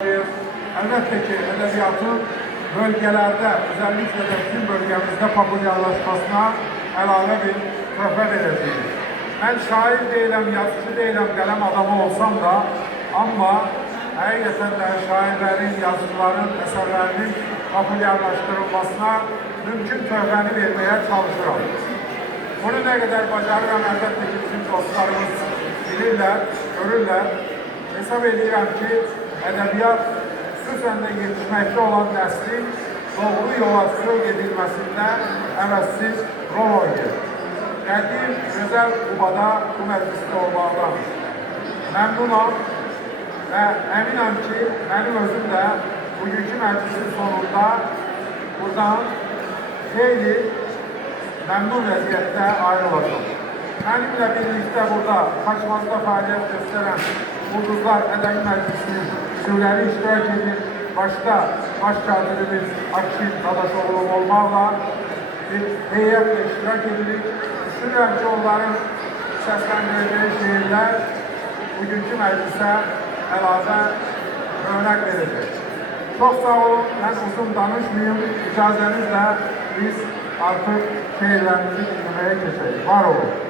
Elbette ki edebiyatın bölgelerde, özellikle de bizim bölgemizde populyarlaşmasına əlavə bir töhfə verəcəyik. Mən şair deyiləm, yazıcı deyiləm, qələm adamı olsam da, amma həqiqətən də şairlərin, yazıcıların əsərlərinin populyarlaşdırılmasına mümkün töhfəni verməyə çalışıram. Bunu nə qədər bacarıram, əlbəttə ki, bizim dostlarımız bilirlər, görürlər. Hesab edirəm ki, ədəbiyyat xüsusən də yetişməkdə olan nəslin doğru yola sövq edilməsində əvəzsiz rol oynayır. Qədim, gözəl Qubada bu məclisdə olmaqdan məmnunam və əminəm ki, mənim özüm də bugünkü məclisin sonunda buradan xeyli məmnun vəziyyətdə ayrılacaq. Mənimlə birlikdə burada Xaçmazda fəaliyyət göstərən Ulduzlar Ədəbi Məclisinin üzvləri iştirak edir. Başta baş katibiz Akşin Dadaşoğlu olmaqla bir heyətle iştirak edirik. Düşünürəm ki, onların səsləndirdiyi şeirlər bugünkü məclisə əlavə örnek verecek. Çok sağ olun, ben uzun danışmayayım. İcazənizlə biz artık şeirlərimizi dinləməyə keçək. Var olun.